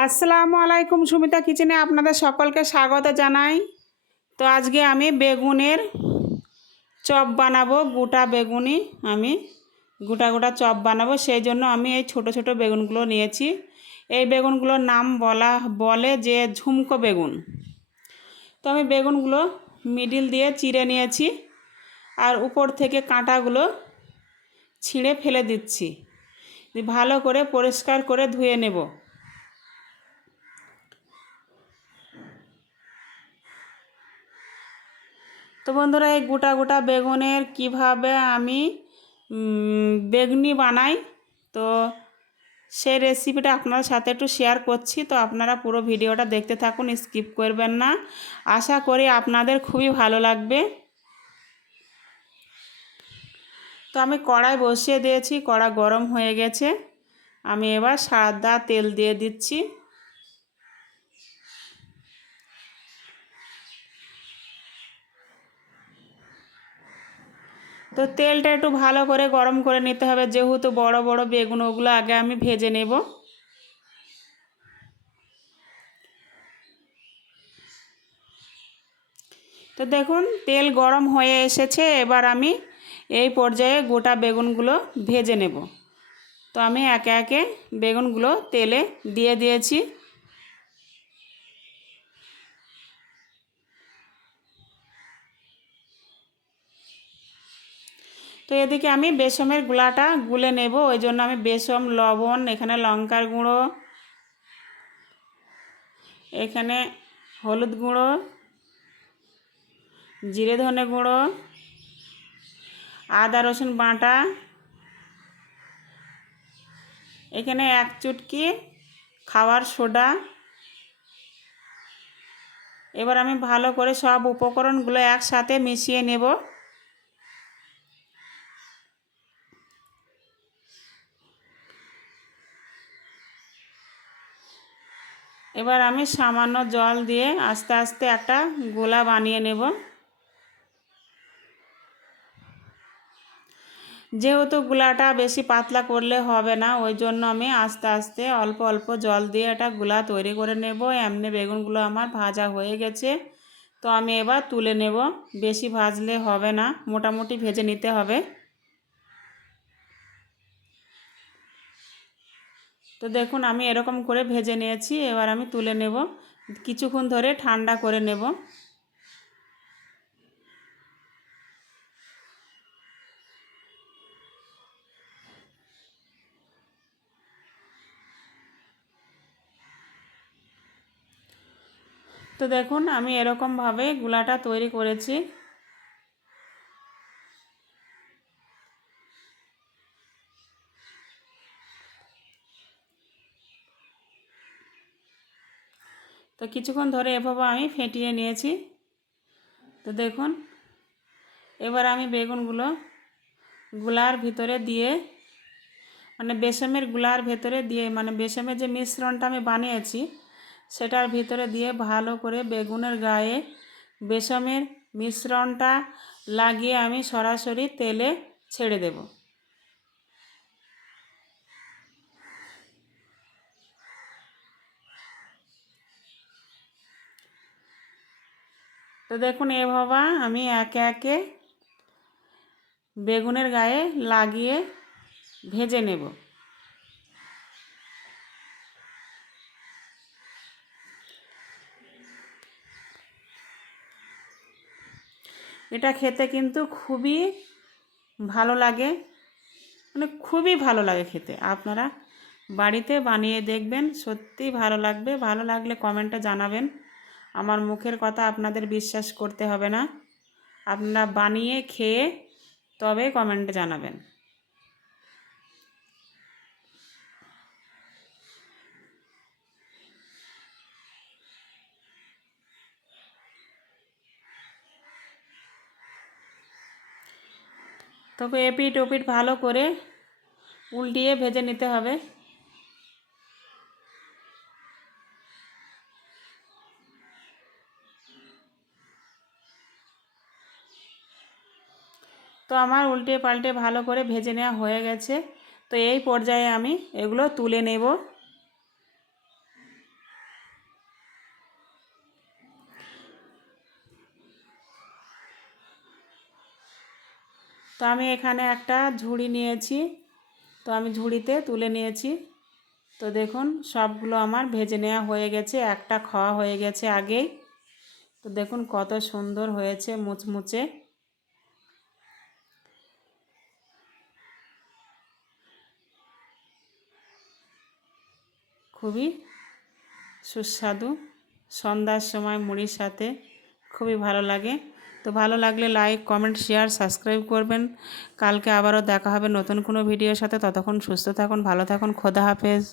আসসালামু আলাইকুম, সুমিতা কিচেনে আপনাদের সকলকে স্বাগত জানাই। তো আজকে আমি বেগুনের চপ বানাবো। গোটা বেগুনি আমি গোটা গোটা চপ বানাবো, সেই জন্য আমি এই ছোট ছোট বেগুনগুলো নিয়েছি। এই বেগুনগুলোর নাম বলে যে ঝুমকো বেগুন। তো আমি বেগুনগুলো মিডিল দিয়ে চিড়ে নিয়েছি, আর উপর থেকে কাঁটাগুলো ছিঁড়ে ফেলে দিচ্ছি। ভালো করে পরিষ্কার করে ধুয়ে নেব। তো বন্ধুরা, এই গোটা গোটা বেগুনের কিভাবে আমি বেগুনি বানাই, তো সেই রেসিপিটা আপনাদের সাথে একটু শেয়ার করছি। তো আপনারা পুরো ভিডিওটা দেখতে থাকুন, স্কিপ করবেন না। আশা করি আপনাদের খুবই ভালো লাগবে। তো আমি কড়াই বসিয়ে দিয়েছি, কড়া গরম হয়ে গেছে। আমি এবার সাদা তেল দিয়ে দিচ্ছি। তো তেলটা একটু ভালো করে গরম করে নিতে হবে, যেহেতু বড় বড় বেগুন, ওগুলো আগে আমি ভেজে নেব। তো দেখুন, তেল গরম হয়ে এসেছে। এবার আমি এই পর্যায়ে গোটা বেগুনগুলো ভেজে নেব। তো আমি একে একে বেগুনগুলো তেলে দিয়ে দিয়েছি। তো এদিকে আমি বেসমের গুলাটা গুলে নেব, ওই জন্য আমি বেসম, লবণ, এখানে লঙ্কার গুঁড়ো, এখানে হলুদ গুঁড়ো, জিরে ধনে গুঁড়ো, আদা রসুন বাটা, এখানে 1 চুটকি খাওয়ার সোডা। এবার আমি ভালো করে সব উপকরণগুলো একসাথে মিশিয়ে নেব। এবার আমি সামান্য জল দিয়ে আস্তে আস্তে একটা গোলা বানিয়ে নেব। যেহেতু গোলাটা বেশি পাতলা করলে হবে না, ওই জন্য আমি আস্তে আস্তে অল্প অল্প জল দিয়ে একটা গোলা তৈরি করে নেব। এমনি বেগুনগুলো আমার ভাজা হয়ে গেছে। তো আমি এবার তুলে নেব। বেশি ভাজলে হবে না, মোটামুটি ভেজে নিতে হবে। তো দেখুন, আমি এরকম করে ভেজে নিয়েছি। এবার আমি তুলে নেব, কিছুক্ষণ ধরে ঠান্ডা করে নেব। তো দেখুন, আমি এরকমভাবে গোলাটা তৈরি করেছি। তো কিছুক্ষণ ধরে এভাবে আমি ফেটিয়ে নিয়েছি। তো দেখুন, এবার আমি বেগুনগুলো গোলার ভিতরে দিয়ে, মানে বেসমের গোলার ভেতরে দিয়ে, মানে বেসমের যে মিশ্রণটা আমি বানিয়েছি সেটার ভিতরে দিয়ে ভালো করে বেগুনের গায়ে বেসমের মিশ্রণটা লাগিয়ে আমি সরাসরি তেলে ছেড়ে দেব। তো দেখুন, এভাবে আমি একে একে বেগুনের গায়ে লাগিয়ে ভেজে নেব। এটা খেতে কিন্তু খুবই ভালো লাগে, মানে খুবই ভালো লাগে খেতে। আপনারা বাড়িতে বানিয়ে দেখবেন, সত্যিই ভালো লাগবে। ভালো লাগলে কমেন্টে জানাবেন। আমার মুখের কথা আপনাদের বিশ্বাস করতে হবে না, আপনারা বানিয়ে খেয়ে তবে কমেন্টে জানাবেন। তবে এপিট ওপিট ভালো করে উল্টিয়ে ভেজে নিতে হবে। তো আমার উল্টে পাল্টে ভালো করে ভেজে নেওয়া হয়ে গেছে। তো এই পর্যায়ে আমি এগুলো তুলে নেব। তো আমি এখানে একটা ঝুড়ি নিয়েছি, তো আমি ঝুড়িতে তুলে নিয়েছি। তো দেখুন সবগুলো আমার ভেজে নেওয়া হয়ে গেছে, একটা খাওয়া হয়ে গেছে আগেই। তো দেখুন কত সুন্দর হয়েছে মুচমুচে। খুবই সুস্বাদু, সন্ধ্যার সময় মুড়ির সাথে খুবই ভালো লাগে। তো ভালো লাগলে লাইক, কমেন্ট, শেয়ার, সাবস্ক্রাইব করবেন। কালকে আবারও দেখা হবে নতুন কোনো ভিডিওর সাথে। ততক্ষণ সুস্থ থাকুন, ভালো থাকুন, খোদা হাফেজ।